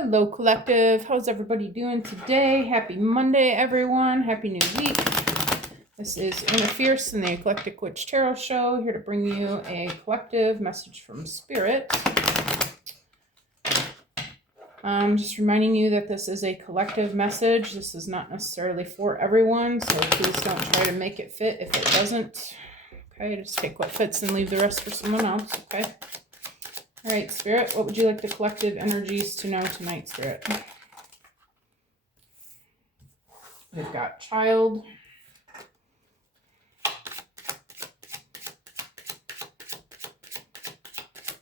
Hello, collective. How's everybody doing today? Happy Monday, everyone. Happy new week. This is Inner Fierce and the Eclectic Witch Tarot Show, here to bring you a collective message from Spirit. Just reminding you that this is a collective message. This is not necessarily for everyone, so please don't try to make it fit if it doesn't. Okay, just take what fits and leave the rest for someone else, okay? All right, Spirit, what would you like the collective energies to know tonight, Spirit? We've got child.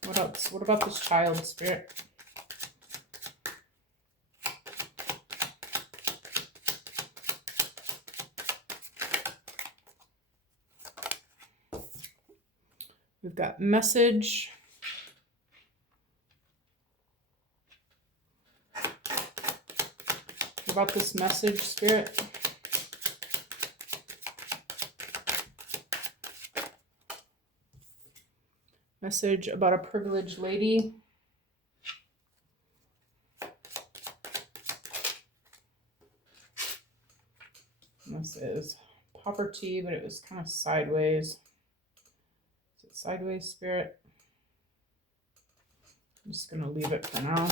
What else? What about this child, Spirit? We've got message. What about this message, Spirit? Message about a privileged lady. This is poverty, but it was kind of sideways. Is it sideways, Spirit? I'm just going to leave it for now.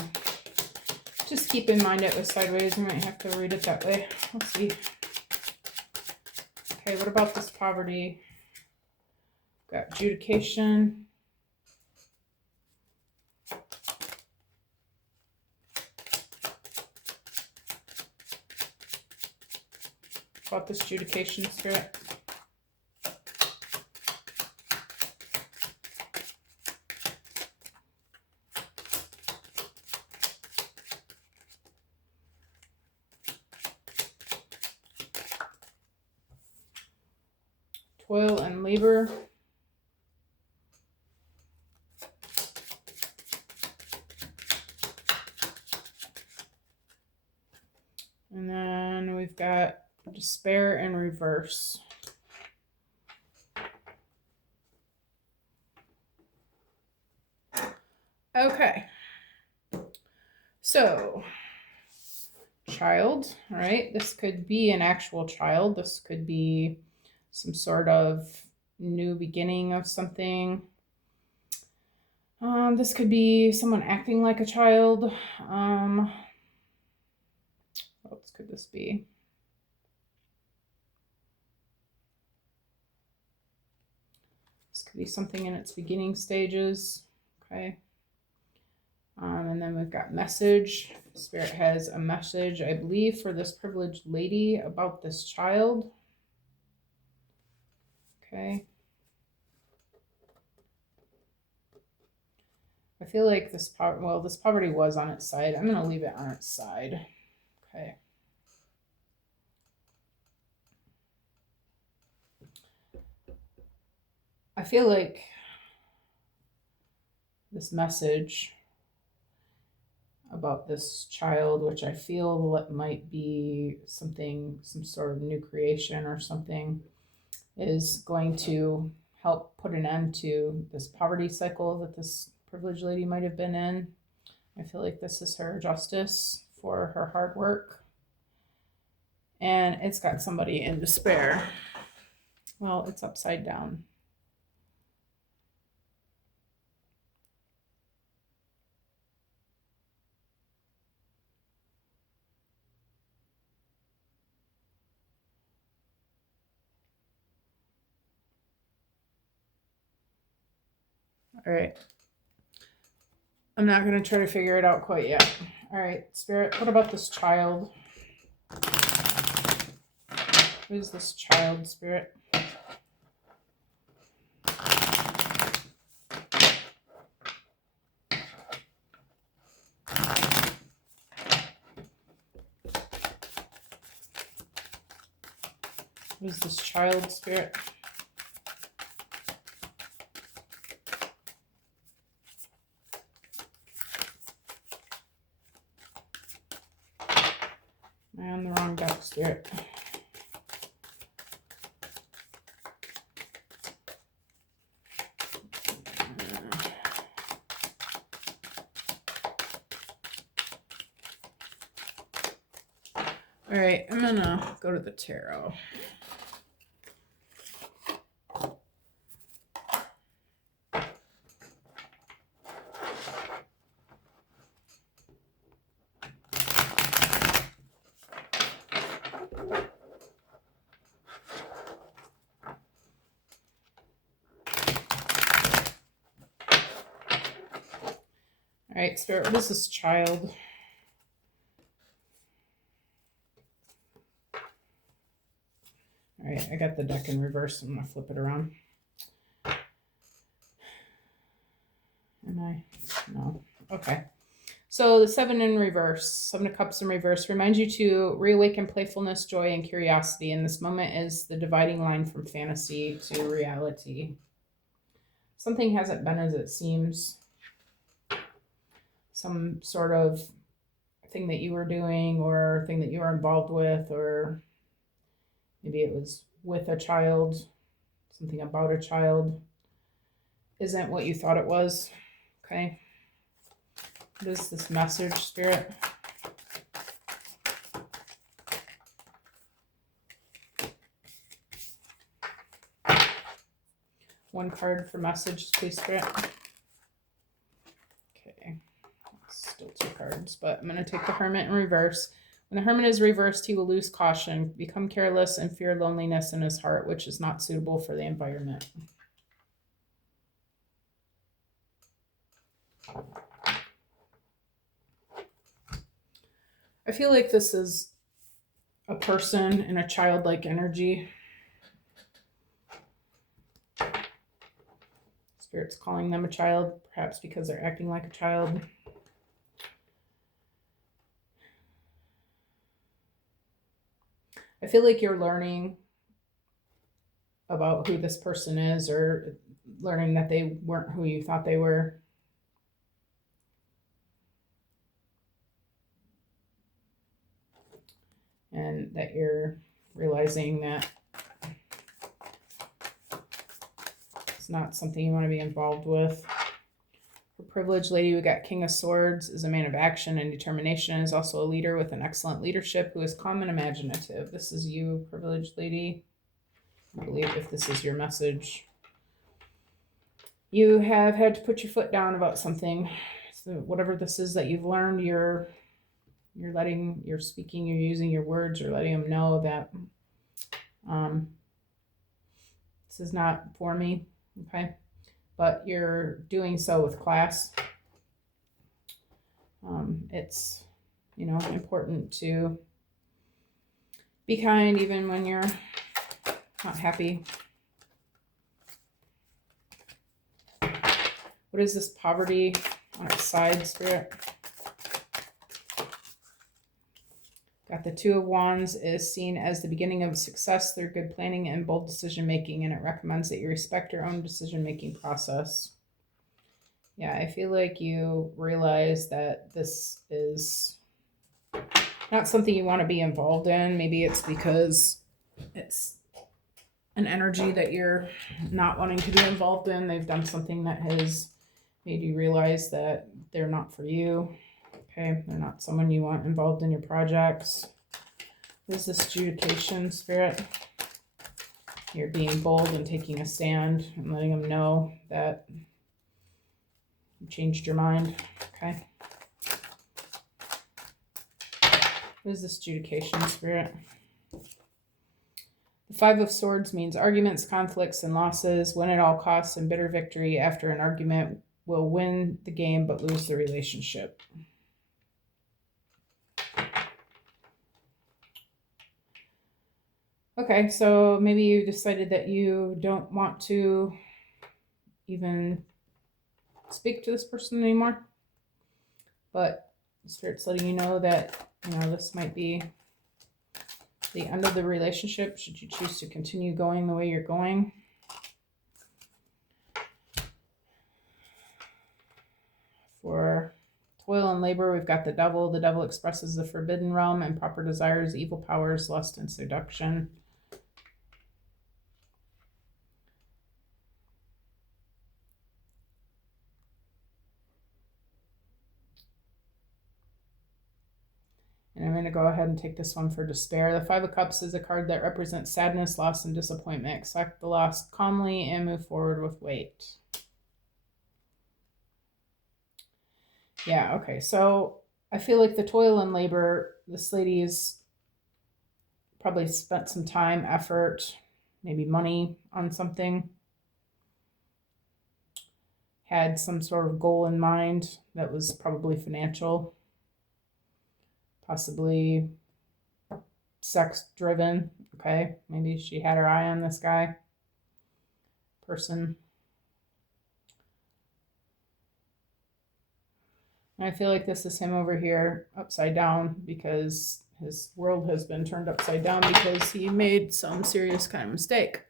Just keep in mind it was sideways. We might have to read it that way. Let's see. Okay, what about this poverty? Got adjudication. About this adjudication, Spirit? Toil and labor. And then we've got despair in reverse. Okay. So, child, all right? This could be an actual child. This could be some sort of new beginning of something. This could be someone acting like a child. What else could this be? This could be something in its beginning stages. Okay. And then we've got message. Spirit has a message, I believe, for this privileged lady about this child. Okay. I feel like this poverty was on its side. I'm going to leave it on its side. Okay. I feel like this message about this child, which I feel might be something, some sort of new creation or something, is going to help put an end to this poverty cycle that this privileged lady might have been in. I feel like this is her justice for her hard work. And it's got somebody in despair. Well, it's upside down. All right. I'm not going to try to figure it out quite yet. All right, Spirit, what about this child? Who is this child, Spirit? Who is this child, Spirit? Am I on the wrong deck, Spirit? All right, I'm gonna go to the tarot. All right, Spirit, what is this child? All right, I got the deck in reverse. I'm gonna flip it around. Am I? No. Okay. So the 7 in reverse, 7 of Cups in reverse, reminds you to reawaken playfulness, joy, and curiosity. And this moment is the dividing line from fantasy to reality. Something hasn't been as it seems. Some sort of thing that you were doing or thing that you were involved with, or maybe it was with a child, something about a child, isn't what you thought it was. Okay. What is this message, Spirit? One card for message, please, Spirit. Okay. Still 2 cards, but I'm going to take the Hermit in reverse. When the Hermit is reversed, he will lose caution, become careless, and fear loneliness in his heart, which is not suitable for the environment. I feel like this is a person in a childlike energy. Spirit's calling them a child, perhaps because they're acting like a child. I feel like you're learning about who this person is, or learning that they weren't who you thought they were. And that you're realizing that it's not something you want to be involved with. For privileged lady, we got King of Swords, is a man of action and determination, is also a leader with an excellent leadership who is calm and imaginative. This is you, privileged lady. I believe if this is your message. You have had to put your foot down about something. So whatever this is that you've learned, you're speaking, you're using your words, you're letting them know that this is not for me, okay? But you're doing so with class. It's, important to be kind even when you're not happy. What is this poverty on its side, Spirit? Got the 2 of Wands is seen as the beginning of success through good planning and bold decision making, and it recommends that you respect your own decision making process. Yeah, I feel like you realize that this is not something you want to be involved in. Maybe it's because it's an energy that you're not wanting to be involved in. They've done something that has made you realize that they're not for you. Okay, they're not someone you want involved in your projects. What is this adjudication, Spirit? You're being bold and taking a stand and letting them know that you changed your mind. Okay. What is this adjudication, Spirit? The 5 of Swords means arguments, conflicts, and losses. Win at all costs and bitter victory after an argument will win the game but lose the relationship. Okay, so maybe you decided that you don't want to even speak to this person anymore, but Spirit's letting you know that, this might be the end of the relationship should you choose to continue going the way you're going. For toil and labor, we've got the devil. The devil expresses the forbidden realm and proper desires, evil powers, lust, and seduction. And I'm going to go ahead and take this one for despair. The Five of Cups is a card that represents sadness, loss, and disappointment. Accept the loss calmly and move forward with weight. Yeah, okay. So I feel like the toil and labor, this lady's probably spent some time, effort, maybe money on something, had some sort of goal in mind that was probably financial, possibly sex driven. Okay, maybe she had her eye on this guy, person. And I feel like this is him over here upside down because his world has been turned upside down because he made some serious kind of mistake.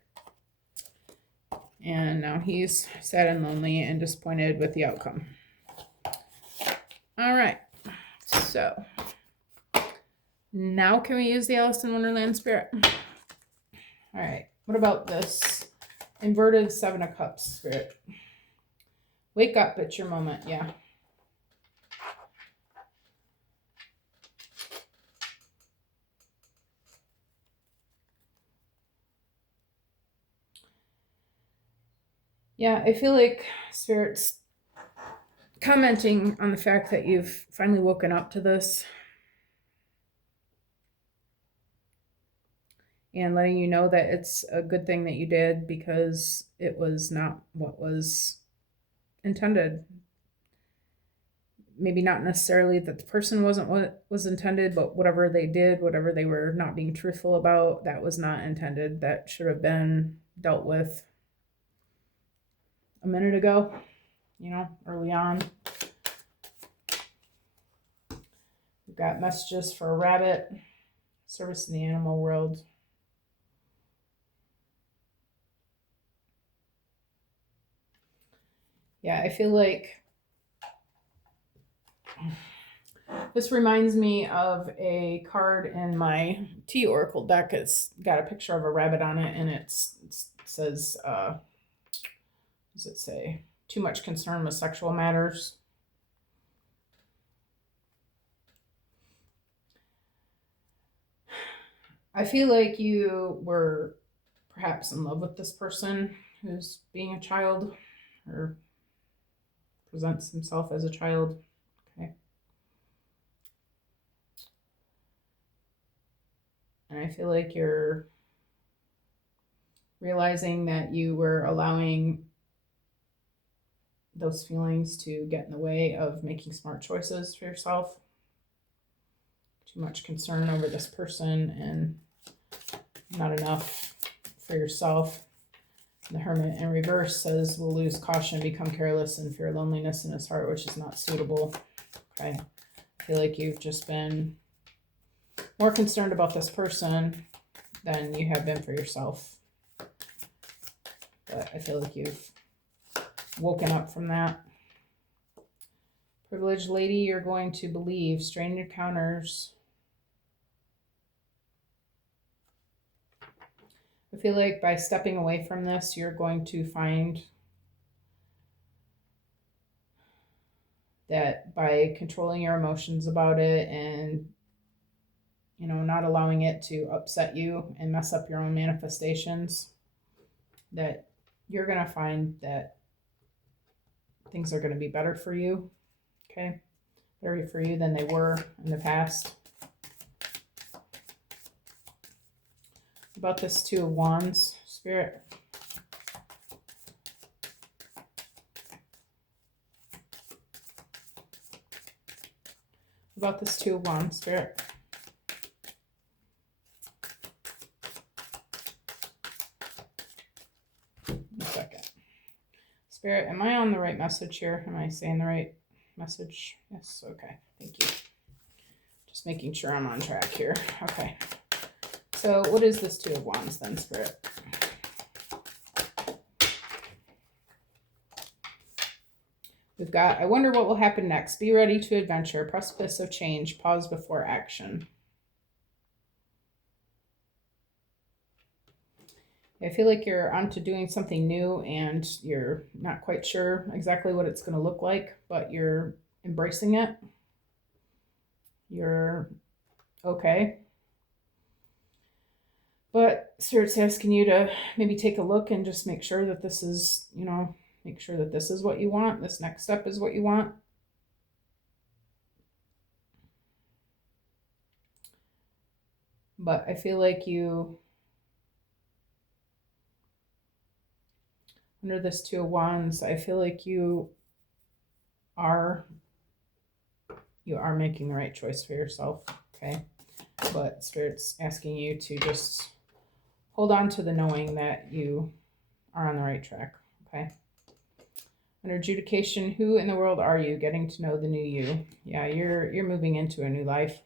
And now he's sad and lonely and disappointed with the outcome. All right, so now can we use the Alice in Wonderland spirit? All right, what about this inverted Seven of Cups spirit? Wake up, it's your moment. Yeah. Yeah, I feel like Spirit's commenting on the fact that you've finally woken up to this and letting you know that it's a good thing that you did because it was not what was intended. Maybe not necessarily that the person wasn't what was intended, but whatever they did, whatever they were not being truthful about, that was not intended. That should have been dealt with a minute ago, early on. We've got messages for a rabbit, service in the animal world. Yeah, I feel like this reminds me of a card in my T Oracle deck. It's got a picture of a rabbit on it, and it says, what does it say? Too much concern with sexual matters. I feel like you were perhaps in love with this person who's being a child or presents himself as a child. Okay. And I feel like you're realizing that you were allowing those feelings to get in the way of making smart choices for yourself. Too much concern over this person and not enough for yourself. The Hermit in reverse says, will lose caution, become careless, and fear loneliness in his heart, which is not suitable. Okay. I feel like you've just been more concerned about this person than you have been for yourself. But I feel like you've woken up from that. Privileged lady, you're going to believe. Strange encounters. I feel like by stepping away from this, you're going to find that by controlling your emotions about it and not allowing it to upset you and mess up your own manifestations, that you're going to find that things are going to be better for you. Okay. Better for you than they were in the past. About this Two of Wands, Spirit. About this Two of Wands, Spirit. A second. Spirit, am I on the right message here? Am I saying the right message? Yes, okay. Thank you. Just making sure I'm on track here. Okay. So what is this Two of Wands then, Spirit? We've got, I wonder what will happen next. Be ready to adventure. Precipice of change. Pause before action. I feel like you're onto doing something new and you're not quite sure exactly what it's going to look like, but you're embracing it. You're okay. But Spirit's asking you to maybe take a look and just make sure that this is, make sure that this is what you want. This next step is what you want. But I feel like under this Two of Wands, I feel like you are making the right choice for yourself, okay? But Spirit's asking you to just hold on to the knowing that you are on the right track, okay? Under adjudication, who in the world are you? Getting to know the new you. Yeah, you're moving into a new life.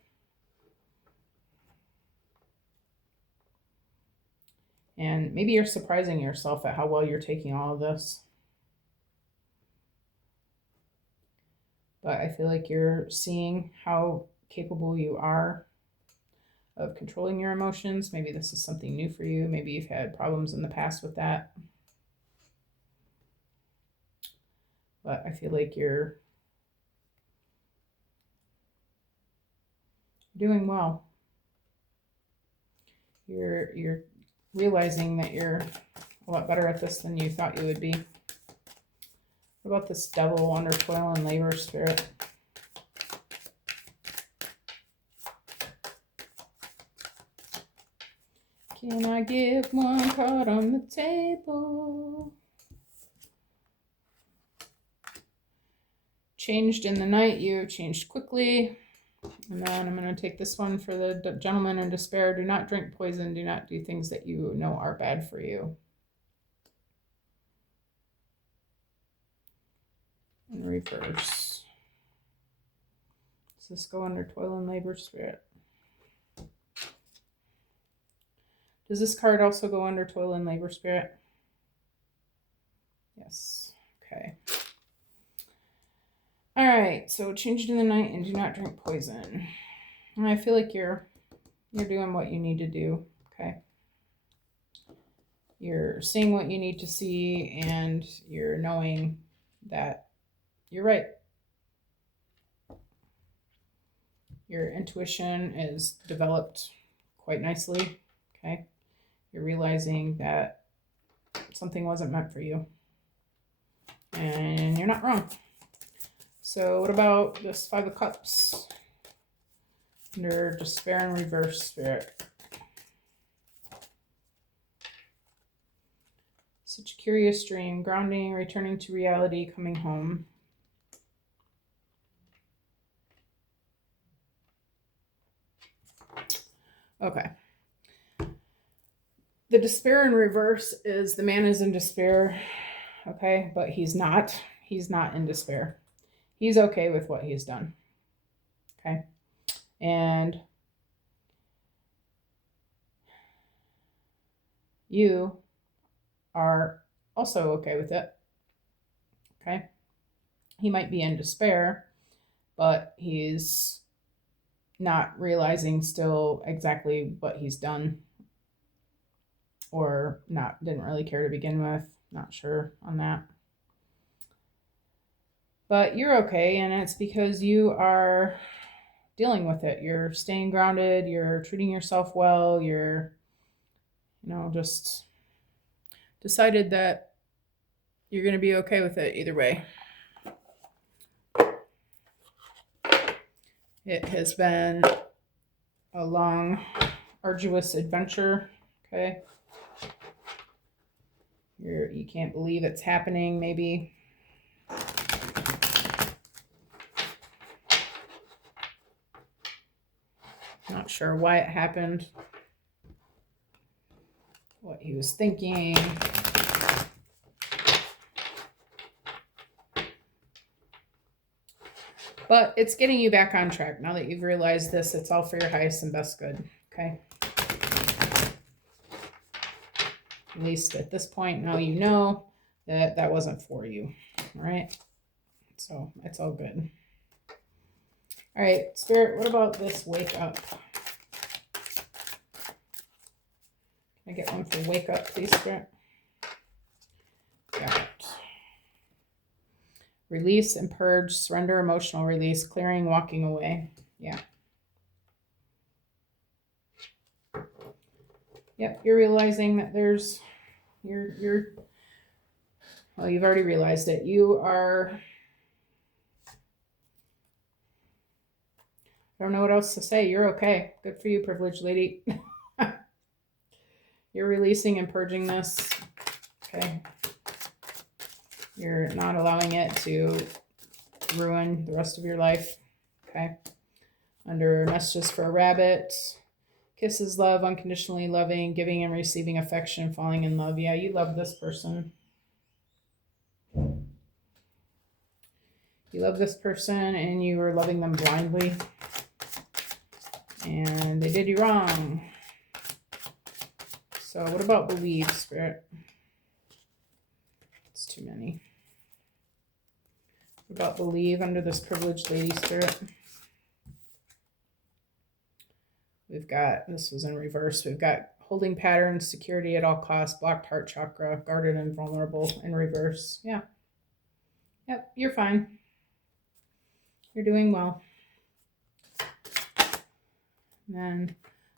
And maybe you're surprising yourself at how well you're taking all of this. But I feel like you're seeing how capable you are of controlling your emotions. Maybe this is something new for you. Maybe you've had problems in the past with that. But I feel like you're doing well. You're realizing that you're a lot better at this than you thought you would be. What about this Devil under toil and labor, Spirit? Can I get one card on the table? Changed in the night, you changed quickly. And then I'm going to take this one for the gentleman in despair. Do not drink poison. Do not do things that you know are bad for you. In reverse. Does this go under toil and labor, Spirit? Does this card also go under toil and labor, Spirit? Yes. Okay. All right. So change it in the night and do not drink poison. And I feel like you're doing what you need to do. Okay. You're seeing what you need to see, and you're knowing that you're right. Your intuition is developed quite nicely. Okay. You're realizing that something wasn't meant for you. And you're not wrong. So what about this Five of Cups? Under despair in reverse, Spirit. Such a curious dream. Grounding, returning to reality, coming home. Okay. The despair in reverse is the man is in despair. Okay, but he's not. He's not in despair. He's okay with what he's done. Okay. And you are also okay with it. Okay. He might be in despair, but he's not realizing still exactly what he's done, or didn't really care to begin with. Not sure on that. But you're okay, and it's because you are dealing with it. You're staying grounded, you're treating yourself well, you're, just decided that you're going to be okay with it either way. It has been a long, arduous adventure, okay? You can't believe it's happening, maybe. Not sure why it happened, what he was thinking. But it's getting you back on track. Now that you've realized this, it's all for your highest and best good, okay? At least at this point, now you know that that wasn't for you, all right? So it's all good. All right, Spirit, what about this wake up? Can I get one for wake up, please, Spirit? Got it. Release and purge, surrender, emotional release, clearing, walking away. Yeah. Yep, you're realizing that well, you've already realized it. I don't know what else to say. You're okay. Good for you, privileged lady. You're releasing and purging this. Okay. You're not allowing it to ruin the rest of your life. Okay. Under messages for a rabbit. Kisses, love, unconditionally loving, giving and receiving affection, falling in love. Yeah, you love this person. You love this person and you were loving them blindly. And they did you wrong. So what about believe, Spirit? It's too many. What about believe under this privileged lady, Spirit? We've got, this was in reverse, we've got holding patterns, security at all costs, blocked heart chakra, guarded and vulnerable in reverse. Yeah. Yep, you're fine. You're doing well. And then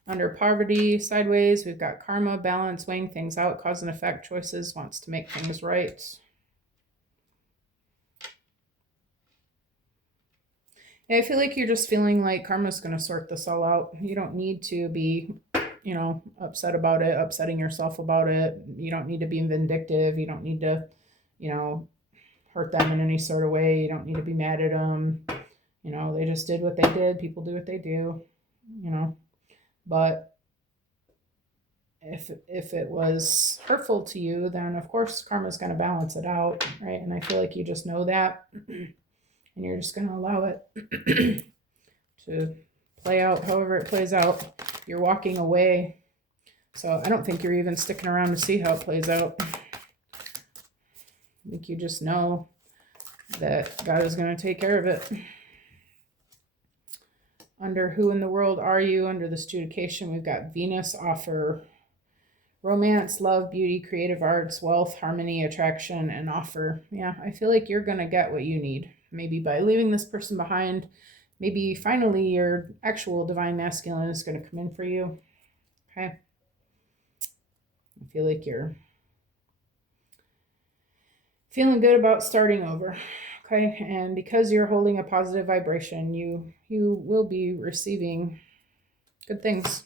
under poverty, sideways, we've got karma, balance, weighing things out, cause and effect, choices, wants to make things right. Yeah, I feel like you're just feeling like karma's going to sort this all out. You don't need to be, upset about it, upsetting yourself about it. You don't need to be vindictive. You don't need to, hurt them in any sort of way. You don't need to be mad at them. They just did what they did. People do what they do, But if it was hurtful to you, then of course karma's going to balance it out, right? And I feel like you just know that. And you're just going to allow it to play out however it plays out. You're walking away. So I don't think you're even sticking around to see how it plays out. I think you just know that God is going to take care of it. Under who in the world are you? Under this adjudication, we've got Venus, offer romance, love, beauty, creative arts, wealth, harmony, attraction, and offer. Yeah, I feel like you're going to get what you need. Maybe by leaving this person behind, maybe finally your actual divine masculine is going to come in for you. Okay. I feel like you're feeling good about starting over. Okay. And because you're holding a positive vibration, you will be receiving good things.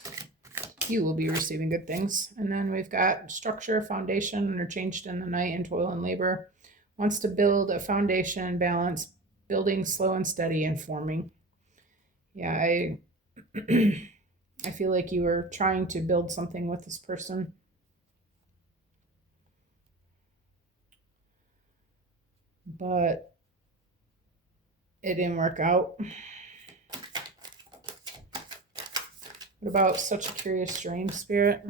You will be receiving good things. And then we've got structure, foundation, interchanged in the night, and toil and labor. Wants to build a foundation, balance, building slow and steady, and forming. Yeah, I feel like you were trying to build something with this person. But it didn't work out. What about such a curious dream, Spirit?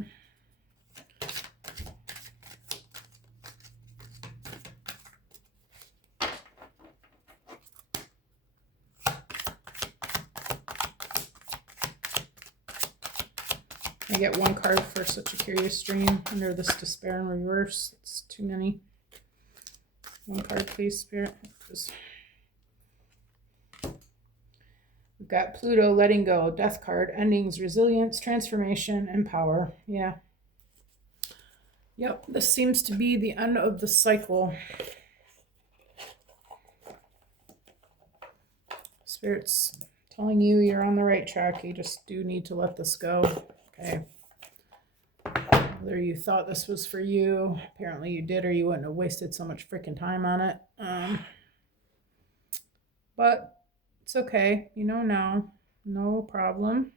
I get one card for such a curious dream under this despair in reverse. It's too many. One card, please, Spirit. We've got Pluto, letting go, death card, endings, resilience, transformation, and power. Yeah. Yep, this seems to be the end of the cycle. Spirit's telling you you're on the right track. You just do need to let this go. Okay. Whether you thought this was for you, apparently you did, or you wouldn't have wasted so much freaking time on it. But it's okay. You know now. No problem.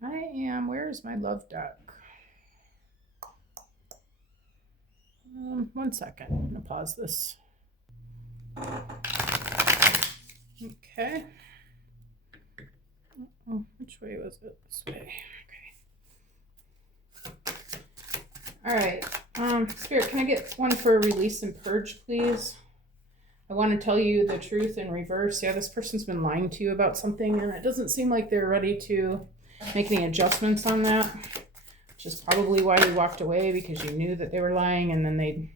Where is my love deck? 1 second. I'm going to pause this. Okay. Oh, which way was it? This way. Okay. All right. Spirit, can I get one for release and purge, please? I want to tell you the truth in reverse. Yeah, this person's been lying to you about something, and it doesn't seem like they're ready to make any adjustments on that, which is probably why you walked away, because you knew that they were lying, and then they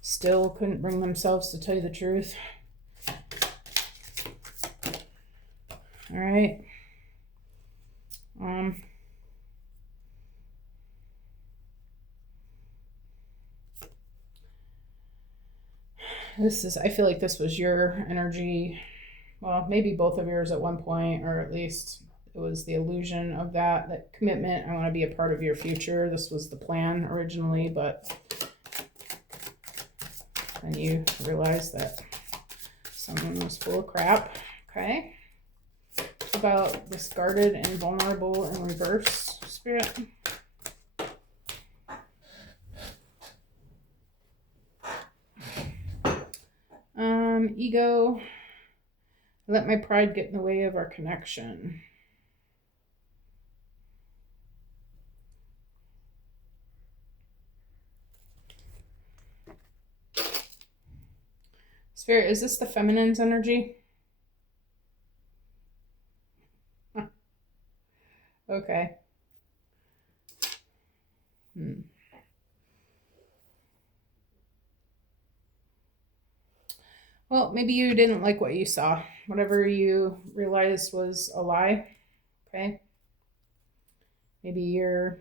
still couldn't bring themselves to tell you the truth. All right. I feel like this was your energy. Well, maybe both of yours at one point, or at least it was the illusion of that commitment. I want to be a part of your future. This was the plan originally, but then you realized that someone was full of crap. Okay. About discarded and vulnerable in reverse, Spirit. Ego. Let my pride get in the way of our connection. Spirit, is this the feminine's energy? Okay. Well, maybe you didn't like what you saw. Whatever you realized was a lie. Okay. Maybe you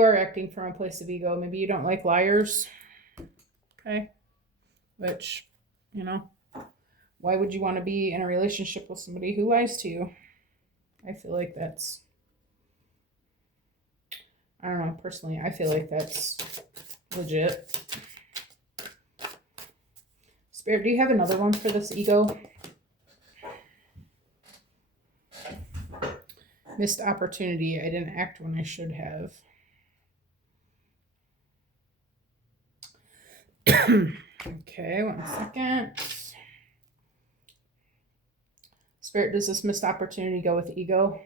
are acting from a place of ego. Maybe you don't like liars. Okay. Which, why would you want to be in a relationship with somebody who lies to you? I feel like that's, I don't know, personally, I feel like that's legit. Spirit, do you have another one for this ego? Missed opportunity. I didn't act when I should have. Okay, 1 second. Spirit, does this missed opportunity go with ego?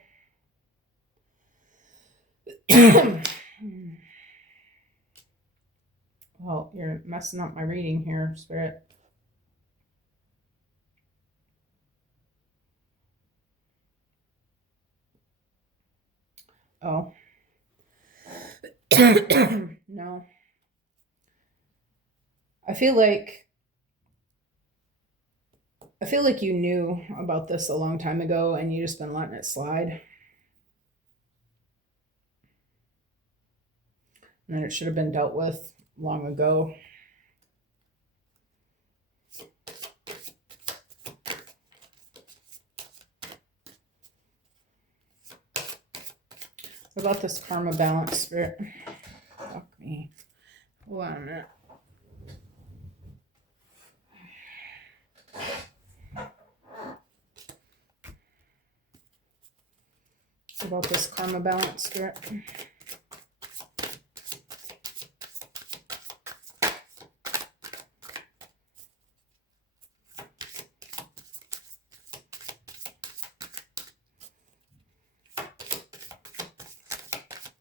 Well, you're messing up my reading here, Spirit. Oh. No. I feel like you knew about this a long time ago and you just been letting it slide. And then it should have been dealt with long ago. What about this karma balance, Spirit? Fuck me. Hold on a minute. What about this karma balance, Spirit?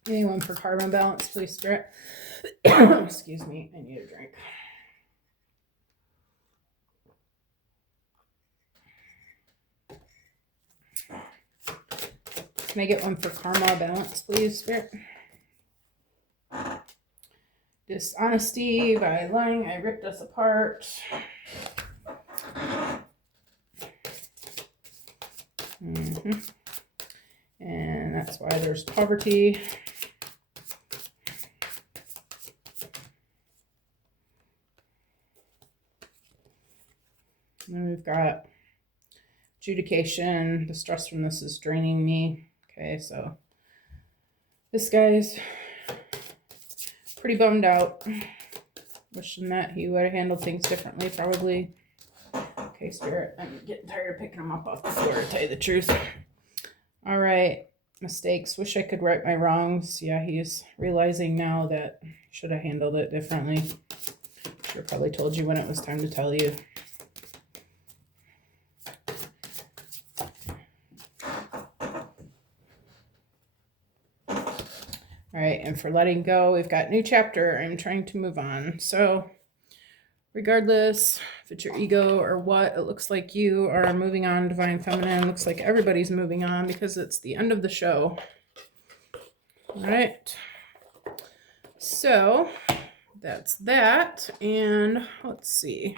Anyone for karma balance, please, Spirit? Excuse me, I need a drink. Can I get one for karma balance, please, Spirit? Dishonesty by lying, I ripped us apart. And that's why there's poverty. And then we've got adjudication. The stress from this is draining me. Okay, so this guy's pretty bummed out. Wishing that he would have handled things differently, probably. Okay, Spirit, I'm getting tired of picking him up off the floor, to tell you the truth. All right, mistakes. Wish I could right my wrongs. Yeah, he's realizing now that he should have handled it differently. Should have probably told you when it was time to tell you. All right, and for letting go, we've got new chapter. I'm trying to move on. So regardless if it's your ego or what, it looks like you are moving on, Divine Feminine. Looks like everybody's moving on because it's the end of the show. All right. So that's that. And let's see.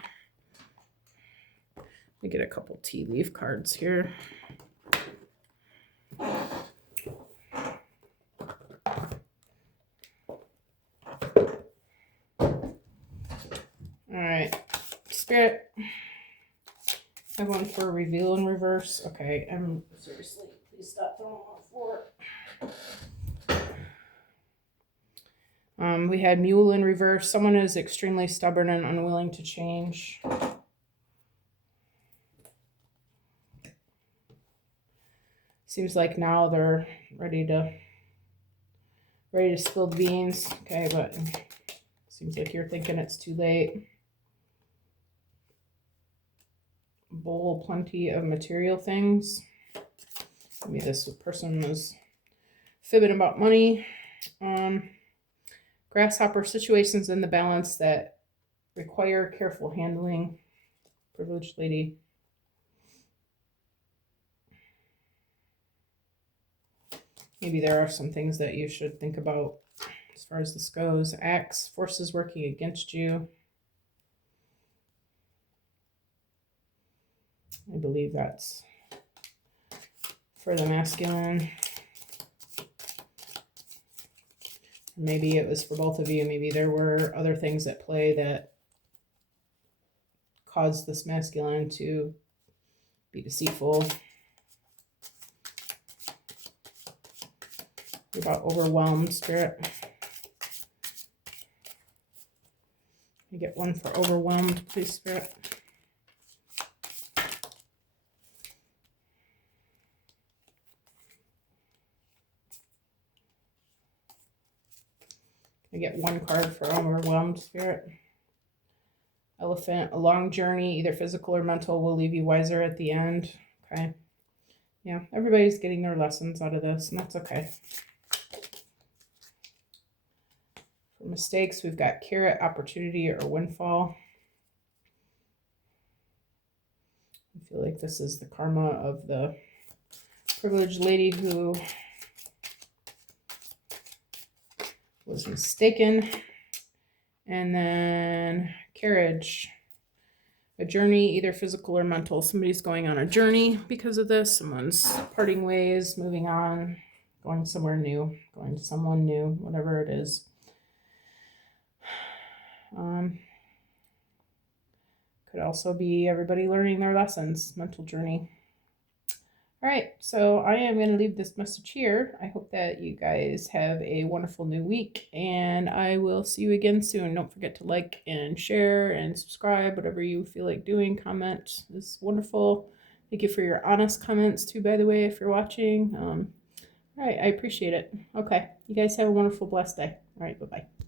Let me get a couple tea leaf cards here. All right. Spirit, I have one for reveal in reverse. Okay, seriously, please stop throwing them on the floor. We had mule in reverse. Someone is extremely stubborn and unwilling to change. Seems like now they're ready to spill the beans. Okay, but seems like you're thinking it's too late. Bowl, plenty of material things. Maybe this person was fibbing about money. Grasshopper, situations in the balance that require careful handling. Privileged lady. Maybe there are some things that you should think about as far as this goes. Axe, forces working against you. I believe that's for the masculine. Maybe it was for both of you. Maybe there were other things at play that caused this masculine to be deceitful. You're about overwhelmed, Spirit. You get one for overwhelmed, please, Spirit. I get one card for overwhelmed, Spirit. Elephant, a long journey, either physical or mental, will leave you wiser at the end. Okay. Yeah, everybody's getting their lessons out of this, and that's okay. For mistakes, we've got carrot, opportunity, or windfall. I feel like this is the karma of the privileged lady who was mistaken. And then carriage, a journey, either physical or mental. Somebody's going on a journey because of this. Someone's parting ways, moving on, going somewhere new, going to someone new, whatever it is. Could also be everybody learning their lessons, mental journey. All right, so I am going to leave this message here. I hope that you guys have a wonderful new week, and I will see you again soon. Don't forget to like and share and subscribe, whatever you feel like doing. Comment is wonderful. Thank you for your honest comments too, by the way, if you're watching. All right, I appreciate it. Okay, you guys have a wonderful, blessed day. All right, bye-bye.